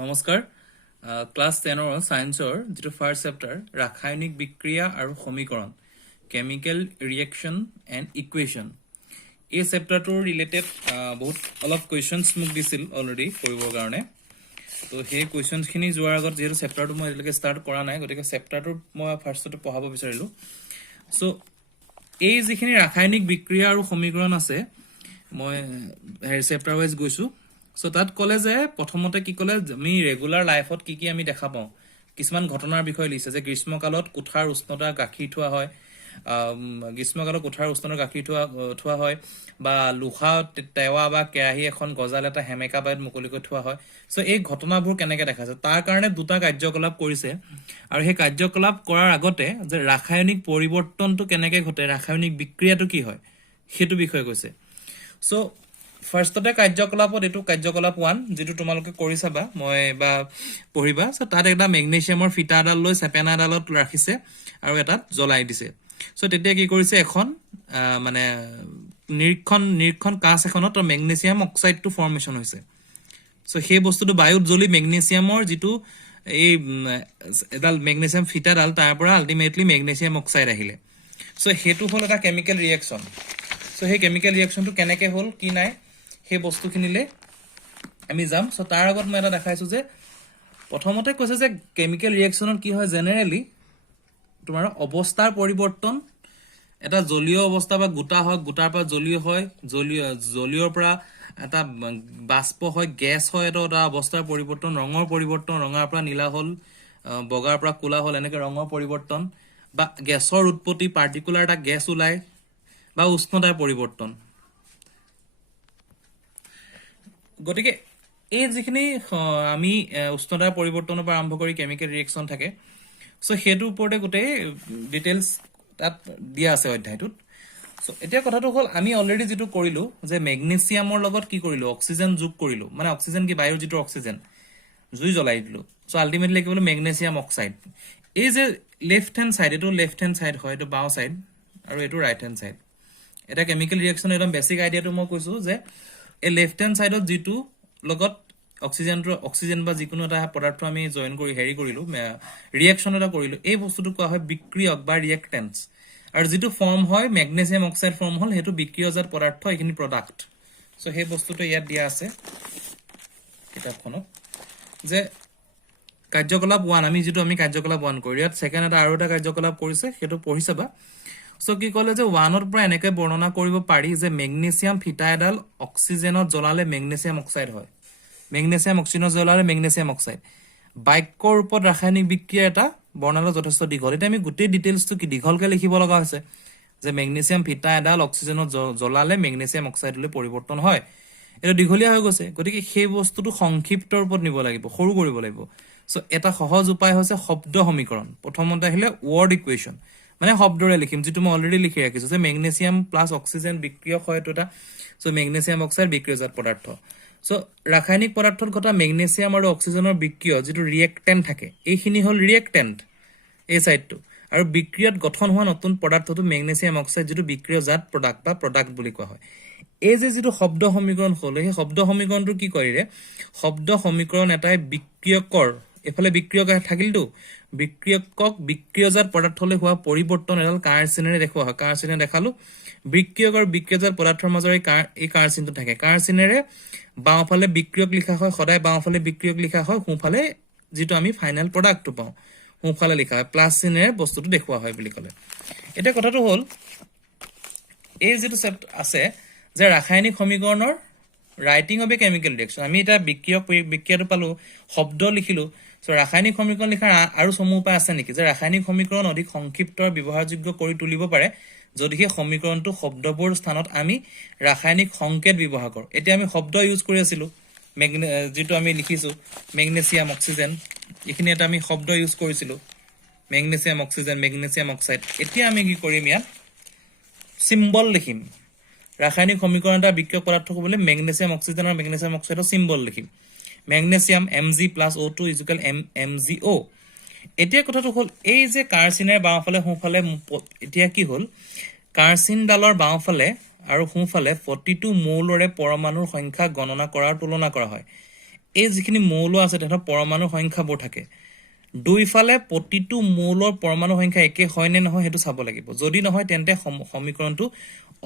নমস্কাৰ ক্লাছ 10 সায়েন্সৰ যেটো first chapter ৰাসায়নিক বিক্ৰিয়া আৰু সমীকৰণ কেমিক্যাল ৰিএকশন এণ্ড ইকুৱেশন এই চেপ্টাৰটোৰ ৰিলেটেড বহুত অলপ কোৱেশ্চনছ মোক দিছিল অলৰেডি কৰিবৰ কাৰণে তো সেই কোৱেশ্চনছখিনি যোৱাৰ আগত যেটো চেপ্টাৰটো মই এতিয়ালৈকে ষ্টাৰ্ট কৰা নাই গতিকে চেপ্টাৰটো মই ফাৰ্ষ্টতে পঢ়াব বিচাৰিলো সো এই যিখিনি ৰাসায়নিক বিক্ৰিয়া আৰু সমীকৰণ আছে মই হেৰি চেপ্টাৰ ওয়াইজ গৈছো সো তাত কলে যে প্ৰথমতে কি কলে আমি ৰেগুলাৰ লাইফত কি আমি দেখা পাওঁ কিছুমান ঘটনাৰ বিষয়ে লিখছে যে গ্ৰীষ্মকালত কোঠাৰ উষ্ণতা গাখীৰ থোৱা হয় গ্ৰীষ্মকালত কোঠাৰ উষ্ণতা গাখীৰ থোৱা হয় বা লোহা টেৱা বা কেৰাহী এখন গজাল এটা হেমেকা বায়ুত মুকলিকৈ থোৱা হয় সো এই ঘটনাবোৰ কেনেকৈ দেখাইছে তাৰ কাৰণে দুটা কাৰ্যকলাপ কৰিছে আৰু সেই কাৰ্যকলাপ কৰাৰ আগতে যে ৰাসায়নিক পৰিৱৰ্তনটো কেনেকৈ ঘটে ৰাসায়নিক বিক্ৰিয়াটো কি হয় সেইটো বিষয়ে কৈছে সো ফাৰ্ষ্টতে কাৰ্যকলাপত এটো কাৰ্যকলাপ 1 যেটো তোমালোকে কৰি চাবা মই বা পঢ়িবা সো তাত এটা মেগনেছিয়ামৰ ফিটা এডাল লৈ চেপেনা এডালত ৰাখিছে আৰু এটাত জ্বলাই দিছে সো তেতিয়া কি কৰিছে এখন মানে নিৰীক্ষণ কাঁচ এখনত মেগনেছিয়াম অক্সাইডটো ফৰ্মেশন হৈছে সো সেই বস্তুটো বায়ুত জ্বলি মেগনেছিয়ামৰ যেটো এই এডাল মেগনেছিয়াম ফিটাডাল তাৰ পৰা আলটিমেটলি মেগনেছিয়াম অক্সাইড আহিলে সো হেতু হল এটা কেমিক্যাল ৰিএকশন সো সেই কেমিক্যাল ৰিএকশনটো কেনেকৈ হল কি নাই সেই বস্তুখিনিলে আমি যাম সো তাৰ আগত মই এটা দেখাইছো যে প্ৰথমতে কৈছে যে কেমিক্যাল ৰিএকশনত কি হয় জেনাৰেলি তোমাৰ অৱস্থাৰ পৰিৱৰ্তন এটা জলীয় অৱস্থা বা গোটা হয় গোটাৰ পৰা জলীয় হয় জলীয়ৰ পৰা এটা বাষ্প হয় গ্যাস হয় এটা অৱস্থাৰ পৰিৱৰ্তন ৰঙৰ পৰিৱৰ্তন ৰঙাৰ পৰা নীলা হল বগাৰ পৰা কোলা হল এনেকৈ ৰঙৰ পৰিৱৰ্তন বা গ্যাসৰ উৎপত্তি পাৰ্টিকুলাৰ এটা গ্যাস ওলাই বা উষ্ণতাৰ পৰিৱৰ্তন গতিকে এই যিখিনি আমি উষ্ণতাৰ পৰিৱৰ্তনৰ পৰা আৰম্ভ কৰি কেমিক্যাল ৰিএকশন থাকে সো হেতু ওপৰতে গোটেই ডিটেইলছ তাত দিয়া আছে অধ্যায়টোত সো এতিয়া কথাটো হল আমি অলৰেডি যেটো কৰিলো যে মেগনেছিয়ামৰ লগত কি কৰিলো অক্সিজেন যোগ কৰিলো মানে অক্সিজেন কি বায়ুৰ যেটো অক্সিজেন জুই জ্বলাই দিলো সো আলটিমেটলি কি হলো মেগনেছিয়াম অক্সাইড এই যে লেফট হ্যান্ড সাইড এটো লেফট হ্যান্ড সাইড হয় এটো বাও সাইড আৰু এটো ৰাইট হ্যান্ড সাইড এটা কেমিক্যাল ৰিএকশন একদম বেসিক আইডিয়াটো মই কৈছো যে এই লেফট হ্যান্ড সাইডত যেটো লগত অক্সিজেন বা যিকোনো এটা পদাৰ্থ আমি জয়েন কৰি হেৰি কৰিলো ৰিএকশন এটা কৰিলো এই বস্তুটো কোৱা হয় বিক্ৰিয়ক বা ৰিএক্টেন্টস আৰু যেটো ফৰ্ম হয় মেগনেছিয়াম অক্সাইড ফৰ্ম হল হেতু বিক্ৰিয়জাত পদাৰ্থ এখিনি প্ৰডাক্ট সো সেই বস্তুটো ইয়াত দিয়া আছে কিতাপখনত যে কাৰ্যকলাপ 1 আমি যেটো আমি কাৰ্যকলাপ 1 কৰি ইয়াত সেকেন্ড এটা আৰু এটা কাৰ্যকলাপ কৰিছে হেতু পঢ়ি চাবা সো কি কলে যে 1ৰ পৰা এনেকৈ বৰ্ণনা কৰিব পাৰি যে মেগনেছিয়াম ফিটা এডাল অক্সিজেনত জ্বলালে মেগনেছিয়াম অক্সাইড হয় মেগনেছিয়াম অক্সিজেনত জ্বলালে মেগনেছিয়াম অক্সাইড বাক্যৰ ওপৰত ৰাসায়নিক বিক্ৰিয়া এটা বৰ্ণনা যথেষ্ট দীঘল এটা আমি গোটেই ডিটেইলছটো কি দীঘলকৈ লিখিব লগা হৈছে যে মেগনেছিয়াম ফিটা এডাল অক্সিজেনত জ্বলালে মেগনেছিয়াম অক্সাইডলৈ পৰিৱৰ্তন হয় এটা দীঘলীয়া হৈ গৈছে গতিকে সেই বস্তুটো সংক্ষিপ্তৰ ওপৰত নিব লাগিব সৰু কৰিব লাগিব সো এটা সহজ উপায় হৈছে শব্দ সমীকৰণ প্ৰথমতে আহিলে ওয়াৰ্ড ইকুৱেশন মানে শব্দৰে লিখিম যেটো মই অলৰেডি লিখি ৰাখিছো যে মেগনেছিয়াম প্লাস অক্সিজেন বিক্ৰিয়ক হয় এটা সো মেগনেছিয়াম অক্সাইড বিক্ৰিয়জাত পদাৰ্থ সো ৰাসায়নিক পদাৰ্থত ঘটা মেগনেছিয়াম আৰু অক্সিজেনৰ বিক্ৰিয় যেটো ৰিএক্টেন্ট থাকে এইখিনি হল ৰিএক্টেন্ট এই সাইডটো আৰু বিক্ৰিয়ত গঠন হোৱা নতুন পদাৰ্থটো মেগনেছিয়াম অক্সাইড যেটো বিক্ৰিয়জাত প্ৰডাক্ট বুলি কোৱা হয় এই যে যেটো শব্দ সমীকৰণ হল এই শব্দ সমীকৰণটো কি কৰিলে শব্দ সমীকৰণ এটাই বিক্ৰিয়কৰ এফালে বিক্ৰিয়ক থাকিলটো বিক্ৰিয়কক বিক্ৰিয়জাত পদাৰ্থলৈ হোৱা পৰিৱৰ্তন এডাল কাৰ চিনেৰে দেখুৱা হয় কাৰ চিনে দেখালো বিক্ৰিয়ক আৰু বিক্ৰিয়জাত পদাৰ্থৰ মাজৰ এই কাৰ চিনটো থাকে কাৰ চিনেৰে বাওঁফালে বিক্ৰিয়ক লিখা হয় সদায় বাওঁফালে বিক্ৰিয়ক লিখা হয় সোঁফালে যেটো আমি ফাইনাল প্ৰডাক্টটো পাওঁ সোঁফালে লিখা হয় প্লাস চিনেৰে বস্তুটো দেখুৱা হয় বুলি কলে এটা কথাটো হল এই যেটো সেট আছে যে ৰাসায়নিক সমীকৰণৰ ৰাইটিং অফ এ কেমিক্যাল ৰিএকশন আমি এটা বিক্ৰিয়াটো পালো শব্দ লিখিলো সো ৰাসায়নিক সমীকৰণ লিখাৰ আৰু সমূহ উপায় আছে নেকি যে ৰাসায়নিক সমীকৰণ অধিক সংক্ষিপ্ত আৰু ব্যৱহাৰযোগ্য কৰি তুলিব পাৰে যদি সেই সমীকৰণটো শব্দবোৰ স্থানত আমি ৰাসায়নিক সংকেত ব্যৱহাৰ কৰো এতিয়া আমি শব্দ ইউজ কৰি আছিলো যেটো আমি লিখিছো মেগনেছিয়াম অক্সিজেন এখিনি এটা আমি শব্দ ইউজ কৰিছিলো মেগনেছিয়াম অক্সিজেন মেগনেছিয়াম অক্সাইড এতিয়া আমি কি কৰিম ইয়াত সিম্বল লিখিম ৰাসায়নিক সমীকৰণ এটা বিক্ৰিয়ক পদাৰ্থ ক'বলৈ মেগনেছিয়াম অক্সিজেন আৰু মেগনেছিয়াম অক্সাইডৰ সিম্বল লিখিম মেগনেছিয়াম Mg + O2 = MgO এতিয়া কথাটো হল এই যে কাৰ্চিনৰ বাওঁফালে সোঁফালে এতিয়া কি হল কাৰ্চিনডালৰ বাওঁফালে আৰু সোঁফালে প্ৰতিটো মৌলৰে পৰমাণুৰ সংখ্যা গণনা কৰাৰ তুলনা কৰা হয় এই যিখিনি মৌল আছে তেহেঁতৰ পৰমাণু সংখ্যাবোৰ থাকে দুইফালে প্ৰতিটো মৌলৰ পৰমাণু সংখ্যা একে হয় নে নহয় সেইটো চাব লাগিব যদি নহয় তেন্তে সমীকৰণটো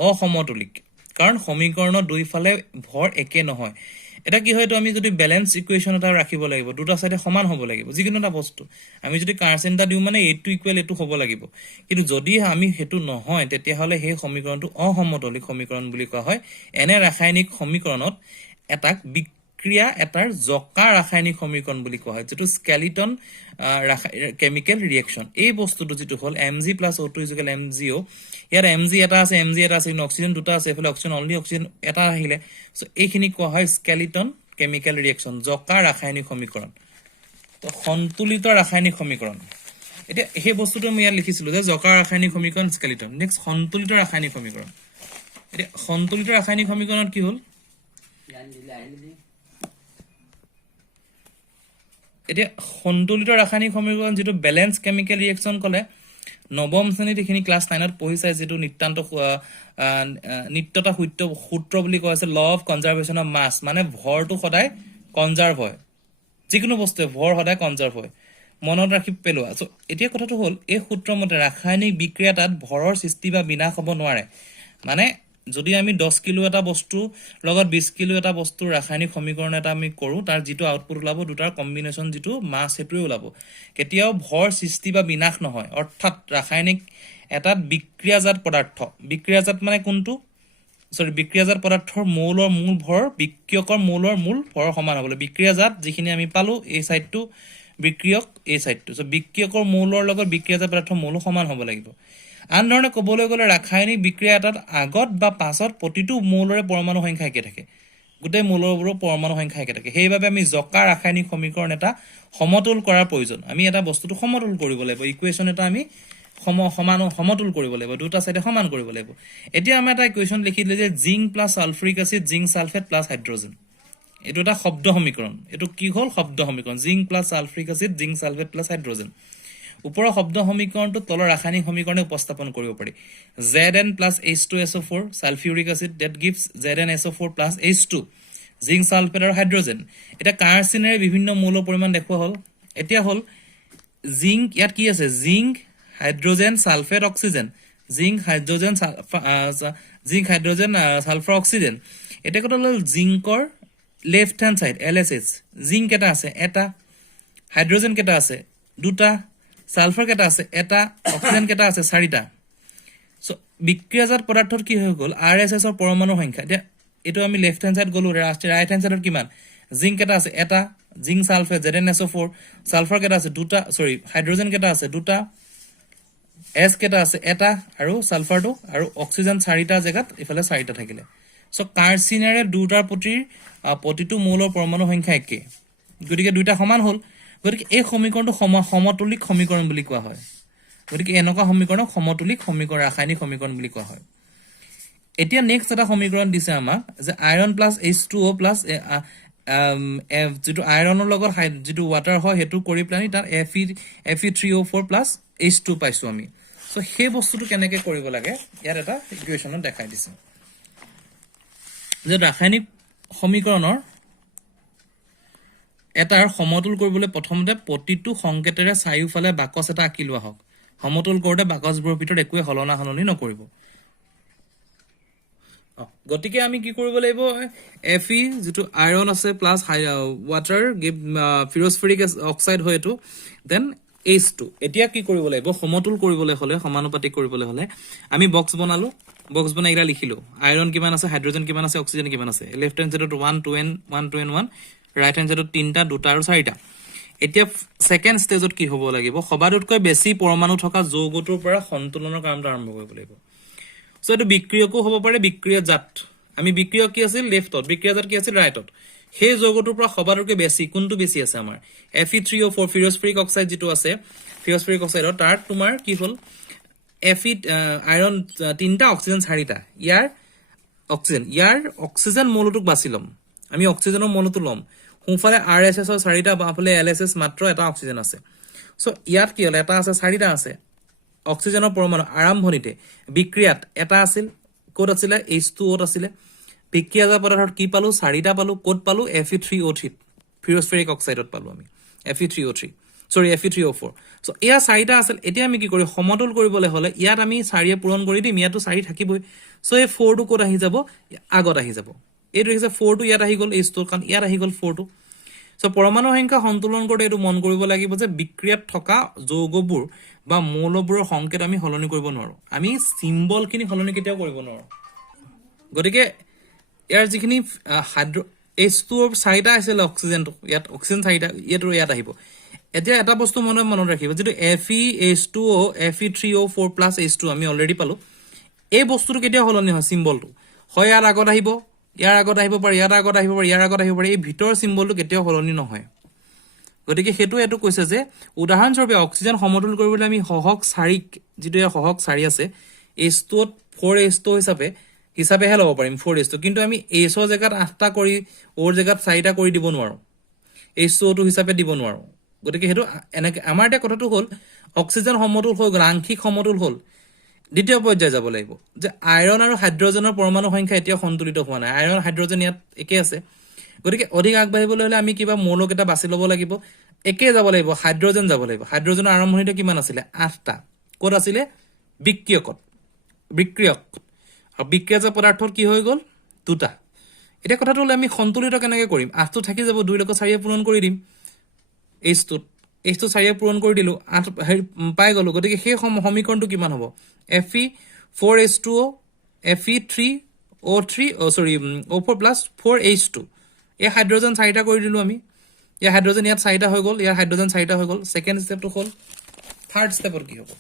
অসমতুলিক কাৰণ সমীকৰণৰ দুইফালে ভৰ একে নহয় এটা কি হয়তো আমি যদি ব্যালেন্স ইকুৱেশ্যন এটা ৰাখিব লাগিব দুটা সাইডে সমান হ'ব লাগিব যিকোনো এটা বস্তু আমি যদি কাৰ্চেনটা দিও মানে এটো ইকুৱেল এটো হ'ব লাগিব কিন্তু যদি আমি হেতু নহয় তেতিয়া হলে সেই সমীকৰণটো অসমতুলিক সমীকৰণ বুলি কোৱা হয় এনে ৰাসায়নিক সমীকৰণত এটাক বিক্ৰিয়া এটাৰ জকা ৰাসায়নিক সমীকৰণ বুলি কোৱা হয় যেটো স্কেলিটন কেমিক্যাল ৰিঅ্যাকশন এই বস্তুটো যেটো হল Mg + O2 = MgO ইয়াৰ Mg এটা আছে Mg এটা আছে অক্সিজেন দুটা আছে এফালে অক্সিজেন অনলি অক্সিজেন এটা আহিলে সো এইখিনি কোৱা হয় স্কেলিটন কেমিক্যাল ৰিঅ্যাকশন জকা ৰাসায়নিক সমীকৰণ তো সন্তুলিত ৰাসায়নিক সমীকৰণ এতিয়া এই বস্তুটো মই ইয়াত লিখিছিলো যে জকা ৰাসায়নিক সমীকৰণ স্কেলিটন নেক্সট সন্তুলিত ৰাসায়নিক সমীকৰণ এতিয়া সন্তুলিত ৰাসায়নিক সমীকৰণত কি হল এতিয়া সন্তুলিত ৰাসায়নিক সমীকৰণ যেটো ব্যালেন্স কেমিক্যাল ৰিঅ্যাকশন কলে নৱম শ্ৰেণীত এখিনি ক্লাস 9ত পঢ়িছাই যেটো নিত্যতা সূত্ৰ বুলি কোৱা আছে law of conservation of mass মানে ভৰটো সদায় কনজাৰ্ভ হয় যিকোনো বস্তু ভৰ সদায় কনজাৰ্ভ হয় মনত ৰাখি পেলোৱা সো এতিয়া কথাটো হল এই সূত্ৰ মতে ৰাসায়নিক বিক্ৰিয়াত ভৰৰ সৃষ্টি বা বিনাশ হ'ব নোৱাৰে মানে যদি আমি 10 কিলো এটা বস্তু লগত 20 কিলো এটা বস্তু ৰাসায়নিক সমীকৰণ এটা আমি কৰো তাৰ যেটো আউটপুট ওলাব দুটাৰ কম্বিনেশন যেটো মাস হেতুই ওলাব কেতিয়াও ভৰ সৃষ্টি বা বিনাশ নহয় অৰ্থাৎ ৰাসায়নিক এটাত বিক্ৰিয়াজাত মানে কোনটো বিক্ৰিয়াজাত পদাৰ্থৰ মৌলৰ মূল ভৰ বিক্ৰিয়কৰ মৌলৰ মূল ভৰ সমান হ'ব বিক্ৰিয়াজাত যিখিনি আমি পালো এই সাইডটো বিক্ৰিয়ক এই সাইডটো সো বিক্ৰিয়কৰ মৌলৰ লগত বিক্ৰিয়াজাত পদাৰ্থৰ মৌল সমান হ'ব লাগিব আনধৰণে ক'বলৈ গ'লে ৰাসায়নিক বিক্ৰিয়া এটাত আগত বা পাছত প্ৰতিটো মৌলৰে পৰমাণু সংখ্যা একে থাকে গোটেই মৌলবোৰৰ পৰমাণু সংখ্যা একে থাকে সেইবাবে আমি জকা ৰাসায়নিক সমীকৰণ এটা সমতুল কৰাৰ প্ৰয়োজন আমি এটা বস্তুটো সমতুল কৰিব লাগিব ইকুৱেশ্যন এটা আমি সমতুল কৰিব লাগিব দুটা সাইডে সমান কৰিব লাগিব এতিয়া আমি এটা ইকুৱেশ্যন লিখি দিলে যে zinc plus sulphuric acid zinc sulphate plus hydrogen এটো এটা শব্দ সমীকৰণ এটো কি হল শব্দ সমীকৰণ zinc plus sulphuric acid zinc sulphate plus hydrogen ওপৰৰ শব্দ সমীকৰণটো তলৰ ৰাসায়নিক সমীকৰণে উপস্থাপন কৰিব পাৰি Zn + H2SO4 sulphuric acid that gives ZnSO4 + H2 zinc sulphate আৰু হাইড্ৰোজেন এটা কাৰ্চিনেৰে বিভিন্ন মৌল পৰিমাণ দেখুৱা হল এতিয়া হল জিংক ইয়াত কি আছে zinc hydrogen sulphate oxygen zinc hydrogen sulphur oxygen এটা কথা হল জিংকৰ left hand side LSH zinc এটা আছে এটা হাইড্ৰোজেন কেটা আছে দুটা সালফাৰ কেটা আছে এটা অক্সিজেন কেটা আছে চাৰিটা সো বিক্ৰিয়াজাত পদাৰ্থৰ কি হৈ গল RSS ৰ পৰমাণু সংখ্যা এতিয়া এটো আমি লেফট হ্যান্ড সাইড গলো ৰাইট হ্যান্ড সাইডৰ কিমান জিংক কেটা আছে এটা জিংক সালফেট ZnSO4 সালফাৰ কেটা আছে দুটা হাইড্ৰোজেন কেটা আছে দুটা S কেটা আছে এটা আৰু সালফাৰটো আৰু অক্সিজেন চাৰিটা জায়গাত ইফালে চাৰিটা থাকিলে সো কাৰ্চিনেৰে দুটাৰ প্ৰতিটো মৌলৰ পৰমাণু সংখ্যা একে গতিকে দুটা সমান হল গতিকে এই সমীকৰণটো সমতুলিক সমীকৰণ বুলি কোৱা হয় গতিকে এনেকুৱা সমীকৰণক সমতুলিক সমীকৰণ ৰাসায়নিক সমীকৰণ বুলি কোৱা হয় এতিয়া নেক্সট এটা সমীকৰণ দিছে আমাক যে আয়ৰন প্লাস H2O প্লাস যেটো আয়ৰনৰ লগত যেটো ওয়াটাৰ হয় হেতু কৰি প্লানি তাৰ Fe3O4 প্লাস H2 পাইছো আমি সো সেই বস্তুটো কেনেকৈ কৰিব লাগে ইয়াৰ এটা ইকুৱেশ্যনত দেখাই দিছে যে ৰাসায়নিক সমীকৰণৰ এটাৰ সমতুল কৰিবলৈ প্ৰথমতে প্ৰতিটো সংকেতেৰে চাৰিওফালে বাকস এটা আঁকি লোৱা হওক সমতুল কৰোতে বাকসবোৰৰ ভিতৰত একোৱে হলনি নকৰিব গতিকে আমি কি কৰিব লাগিব Fe যেটো আয়ৰন আছে প্লাস ওয়াটাৰ গিভ ফিৰস্ফেৰিক অক্সাইড হয় এটো দেন H2 এতিয়া কি কৰিব লাগিব সমতুল কৰিবলৈ হলে সমানুপাতিক কৰিবলৈ হলে আমি বক্স বনালো বক্স বনাই এটা লিখিলো আয়ৰন কিমান আছে হাইড্ৰোজেন কিমান আছে অক্সিজেন কিমান আছে লেফট হ্যান্ড সাইডত 1 2 and 1 ৰাইট হ্যান্ড সাইডত তিনটা দুটা আৰু চাৰিটা এতিয়া সেকেন্ড ষ্টেজত কি হ'ব লাগিব সবাতোতকৈ বেছি পৰমাণু থকা যৌগটোৰ পৰা সন্তুলনৰ কামটো আৰম্ভ কৰিব লাগিব সো এটো বিক্ৰিয়কো হ'ব পাৰে বিক্ৰিয়াজাত আমি বিক্ৰিয়ক কি আছিল লেফটত বিক্ৰিয়াজাত কি আছিল ৰাইটত সেই যৌগটোৰ পৰা সবাতোতকৈ বেছি কোনটো বেছি আছে আমাৰ Fe3O4 ফিৰস্ফেৰিক অক্সাইড যেটো আছে ফিৰস্ফেৰিক অক্সাইডৰ তাৰ তোমাৰ কি হল Fe আয়ৰন তিনটা অক্সিজেন চাৰিটা ইয়াৰ অক্সিজেন মৌলটোক বাছি লম আমি অক্সিজেনৰ মৌলটো লম হুফালে RSS ৰ চাৰিটা বাফালে LSS মাত্ৰ এটা অক্সিজেন আছে সো ইয়াত কি হল এটা আছে চাৰিটা আছে অক্সিজেনৰ পৰমাণু আৰম্ভণিতে বিক্ৰিয়াত এটা আছিল কোড আছিলে H2O আছিল বিক্ৰিয়াজাত পদাৰ্থত কি পালো চাৰিটা পালো কোড পালো Fe3O3 ফিৰস্ফেৰিক অক্সাইডত পালো আমি Fe3O3 সৰি Fe3O4 সো এয়া চাৰিটা আছিল এতিয়া আমি কি কৰি সমতুল কৰিবলৈ হলে ইয়াত আমি 4 এ পূৰণ কৰি দিম ইয়াতো 4 থাকিবই সো এই 4 টো ক'ত আহি যাব আগত আহি যাব এইটো হৈছে 4 টো ইয়াত আহি গ'ল H2 কাৰণ ইয়াত আহি গ'ল 4 টো সো পৰমাণু সংখ্যা সন্তুলন কৰোতে এটো মন কৰিব লাগিব যে বিক্ৰিয়াত থকা যৌগবোৰ বা মৌলবোৰৰ সংকেত আমি হলনি কৰিব নোৱাৰো আমি সিম্বল খিনি হলনি কেতিয়াও কৰিব নোৱাৰো গতিকে ইয়াৰ যিখিনি হাইড্ৰ H2 চাৰিটা আছিল অক্সিজেনটো ইয়াত অক্সিজেন চাৰিটা ইয়াত আহিব এতিয়া এটা বস্তু মনত ৰাখিব যেটো Fe2O Fe3O4 H2 আমি অলৰেডি পালো এই বস্তুটো কেতিয়া হলনি হয় সিম্বলটো হয় ইয়াৰ আগত আহিব পাৰে ইয়াৰ আগত আহিব পাৰে এই ভিতৰ সিম্বলটো কেতিয়া হলনি নহয় গতিকে হেতু এটো কৈছে যে উদাহৰণস্বৰূপে অক্সিজেন সমতুল কৰিবলৈ আমি সহক 4 যেটো এই সহক 4 আছে H2 ত 4H2 হিচাপে হে ল'ব পাৰিম 4H2 কিন্তু আমি H ৰ জায়গাত 8টা কৰি ওৰ জায়গাত 4টা কৰি দিব নোৱাৰো H2O2 হিচাপে দিব নোৱাৰো গতিকে হেতু এনেকে আমাৰ এটা কথাটো হ'ল অক্সিজেন সমতুল হৈ গ'ল আংশিক সমতুল হ'ল দ্বিতীয় পৰ্যায় যাব লাগিব যে আয়ৰন আৰু হাইড্ৰজেনৰ পৰমাণু সংখ্যা এতিয়া সন্তুলিত হোৱা নাই আয়ৰন হাইড্ৰজেন ইয়াত একে আছে গতিকে অধিক আগবাঢ়িবলৈ হলে আমি কিবা মৌলক এটা বাছি ল'ব লাগিব একে যাব লাগিব হাইড্ৰজেন যাব লাগিব হাইড্ৰজেনৰ আৰম্ভণিতে কিমান আছিল 8টা ক'ত আছিল বিক্ৰিয়ক আৰু বিক্ৰিয়াজ পদাৰ্থৰ কি হৈ গ'ল দুটা এটা কথাটো হলে আমি সন্তুলিত কেনেকৈ কৰিম 8টো থাকি যাব 2 লগত 4 পূৰণ কৰি দিম H2 4 পূৰণ কৰি দিলো 8 পাই গলো গতিকে সেই সমীকৰণটো কিমান হ'ব Fe4H2O Fe3O3 O4 4H2 এই হাইড্ৰজেন 4টা কৰি দিলো আমি এই হাইড্ৰজেন ইয়াত 4টা হৈ গ'ল ইয়াৰ হাইড্ৰজেন 4টা হৈ গ'ল সেকেন্ড স্টেপটো হ'ল থাৰ্ড স্টেপৰ কি হ'ব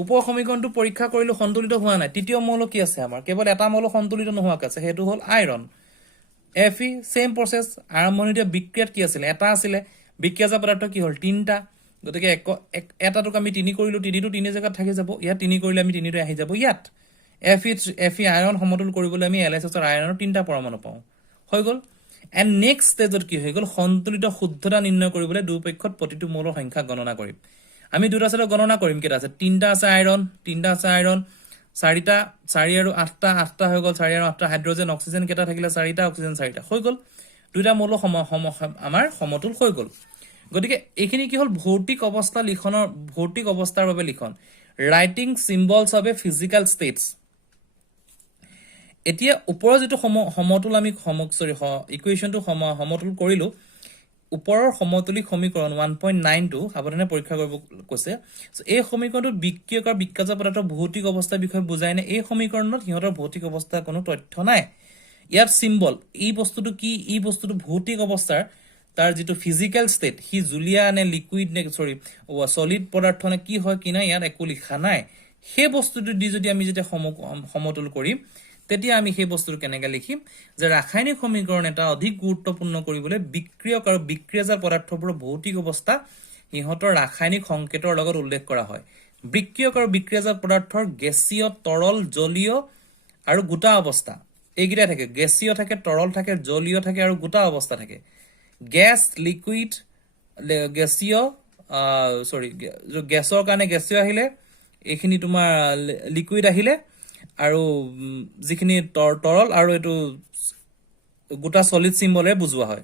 উপ সমীকৰণটো পৰীক্ষা কৰিলো সন্তুলিত হোৱা নাই তৃতীয় মৌল কি আছে আমাৰ কেৱল এটা মৌল সন্তুলিত নোহোৱাকৈ আছে হেতু হ'ল আয়ৰন Fe সেম প্ৰসেস আৰম্ভণিতে বিক্ৰিয়াত কি আছিল এটা আছিল বিক্ৰিয়াজ পদাৰ্থ কি হ'ল 3টা গতিকে এটাটোক আমি 3 কৰিলো 3টো 3 জায়গাত থাকি যাব ইয়াত 3 কৰিলে আমি 3টো আহি যাব ইয়াত Fe আয়ৰন সমতুল কৰিবলৈ আমি LSS ৰ আয়ৰণৰ 3টা পৰমাণু পাওঁ হৈ গ'ল এন্ড নেক্সট ষ্টেজত কি হৈ গ'ল সন্তুলিত শুদ্ধতা নিৰ্ণয় কৰিবলৈ দুপক্ষত প্ৰতিটো মৌলৰ সংখ্যা গণনা কৰিম আমি দুটা আছে গণনা কৰিম কেটা আছে 3টা আছে আয়ৰন 4টা 4 আৰু 8টা হৈ গ'ল 4 আৰু 8টা হাইড্ৰজেন অক্সিজেন কেটা থাকিলে 4টা অক্সিজেন 4টা হৈ গ'ল দুটা মৌল আমাৰ সমতুল হৈ গ'ল গতিকে এইখিনি কি হ'ল ভৌতিক অৱস্থাৰ বাবে লিখন ৰাইটিং সিম্বলছ অফ এ ফিজিক্যাল ষ্টেটস এতিয়া ওপৰৰ যেটো সমতুল আমি ইকুৱেশনটো সমতুল কৰিলো ওপৰৰ সমতুলিক সমীকৰণ 1.92 সাৱধানে পৰীক্ষা কৰিব কৈছে এই সমীকৰণটো বিক্ৰিয়ক আৰু বিক্ৰিয়াজ পদাৰ্থৰ ভৌতিক অৱস্থাৰ বিষয়ে বুজায় নে এই সমীকৰণত সিহঁতৰ ভৌতিক অৱস্থাৰ কোনো তথ্য নাই ইয়াৰ সিম্বল এই বস্তুটো কি এই বস্তুটো ভৌতিক অৱস্থাৰ তাৰ যেটো ফিজিক্যাল ষ্টেট হি জুলিয়া নে লিকুইড নে সলিড পদাৰ্থ নে কি হয় কি নাই ইয়াত একো লিখা নাই সেই বস্তুটো দি যদি আমি যেটা সমতুল কৰিম তেতিয়া আমি সেই বস্তুটো কেনেকৈ লিখিম যে ৰাসায়নিক সমীকৰণ এটা অধিক গুৰুত্বপূৰ্ণ কৰিবলৈ বিক্ৰিয়ক আৰু বিক্ৰিয়াজ পদাৰ্থবোৰৰ ভৌতিক অৱস্থা ইহঁতৰ ৰাসায়নিক সংকেতৰ লগত উল্লেখ কৰা হয় বিক্ৰিয়ক আৰু বিক্ৰিয়াজ পদাৰ্থৰ গেছীয় তৰল জলীয় আৰু গোটা অৱস্থা এইগিটা থাকে গেছীয় থাকে তৰল থাকে জলীয় থাকে আৰু গোটা অৱস্থা থাকে গ্যাস লিকুইড গেছীয় গেছৰ কাৰণে গেছীয় আহিলে এইখিনি তোমাৰ লিকুইড আহিলে আৰু যিখিনি তৰল আৰু এটো গোটা সলিড সিম্বলে বুজোৱা হয়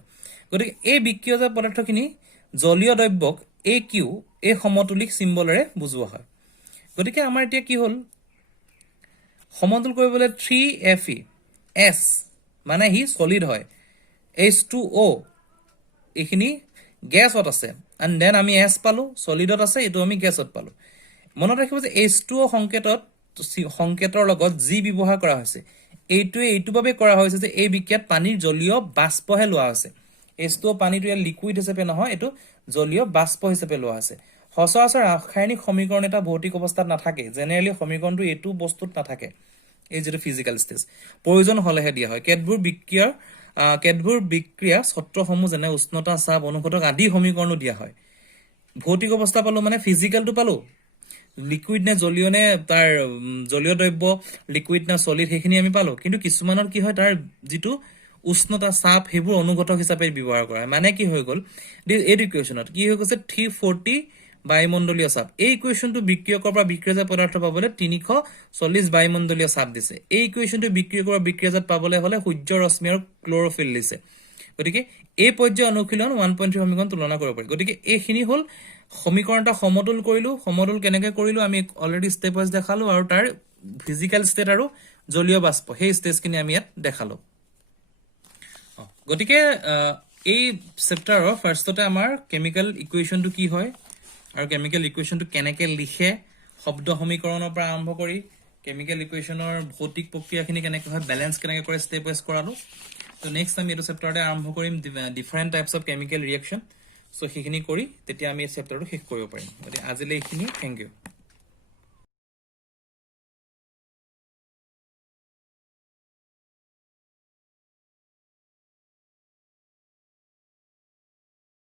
গতিকে এই বিক্ৰিয়জ পদাৰ্থখিনি জলীয় দ্ৰব্যক AQ এই সমতুলিক সিম্বলৰে বুজোৱা হয় গতিকে আমাৰ এতিয়া কি হ'ল সমতুল কৰিবলৈ 3Fe S মানে হি সলিড হয় H2O এইখিনি গ্যাসত আছে and then আমি S পালো সলিডত আছে এটো আমি গ্যাসত পালো মনত ৰাখিব যে H2O সংকেতৰ লগত জি ব্যৱহাৰ কৰা হৈছে এইটো বাবে কৰা হৈছে যে এই বিক্ৰিয়াত পানীৰ জলীয় বাষ্পহে লোৱা হৈছে H2O পানীটো লিকুইড হিচাপে নহয় এটো জলীয় বাষ্প হিচাপে লোৱা হৈছে সচৰাচৰ ৰাসায়নিক সমীকৰণ এটা ভৌতিক অৱস্থাত নাথাকে জেনেৰেলি সমীকৰণটো এটো বস্তুত নাথাকে এই যেটো ফিজিক্যাল ষ্টেজ প্ৰয়োজন হলেহে দিয়া হয় কেতবোৰ বিক্ৰিয়া ছত্ৰসমূহ যেনে উষ্ণতা চাপ অনুঘটক আদি সমীকৰণো দিয়া হয় ভৌতিক অৱস্থা পালো মানে ফিজিক্যালটো পালো লিকুইড নে জলীয় নে তাৰ জলীয় দ্ৰব্য লিকুইড না সলিড হেখিনি আমি পালো কিন্তু কিছুমানৰ কি হয় তাৰ যেটো উষ্ণতা চাপ হেবোৰ অনুঘটক হিচাপে ব্যৱহাৰ কৰা হয় মানে কি হৈ গল এই ইকুৱেশনত কি হৈ গৈছে 340 বায়ুমণ্ডলীয় চাপ এই ইকুৱেশনটো বিক্ৰিয়কৰ পৰা বিক্ৰিয়াজ পদাৰ্থ পাবলৈ 340 বায়ুমণ্ডলীয় চাপ দিছে এই ইকুৱেশনটো বিক্ৰিয়কৰ পৰা বিক্ৰিয়াজত পাবলৈ হলে সূৰ্য ৰশ্মি আৰু ক্লোৰোফিল দিছে গতিকে এই পৰ্যায় অনুশীলন 1.3 সমীকৰণ তুলনা কৰিব পাৰি গতিকে এইখিনি হল সমীকৰণ এটা সমতুল কৰিলো সমতুল কেনেকৈ কৰিলো আমি অলৰেডি ষ্টেপ ৱাইজ দেখালো আৰু তাৰ ফিজিক্যাল ষ্টেট আৰু জলীয় বাষ্প সেই ষ্টেজখিনি আমি ইয়াত দেখালো গতিকে এই চেপ্টাৰৰ ফাৰ্ষ্টতে আমাৰ কেমিক্যাল ইকুৱেশ্যনটো কি হয় আৰু কেমিক্যাল ইকুৱেশ্যনটো কেনেকৈ লিখে শব্দ সমীকৰণৰ পৰা আৰম্ভ কৰি কেমিক্যাল ইকুৱেশ্যনৰ ভৌতিক প্ৰক্ৰিয়াখিনি কেনেকৈ হয় ব্যালেন্স কেনেকৈ কৰে ষ্টেপ ৱাইজ কৰালো তো নেক্সট আমি এইটো চেপ্টাৰতে আৰম্ভ কৰিম different types of chemical reaction so সেইখিনি কৰি তেতিয়া আমি এই চেপ্টাৰটো শেষ কৰিব পাৰিম গতিকে আজিলৈ এইখিনি থেংক ইউ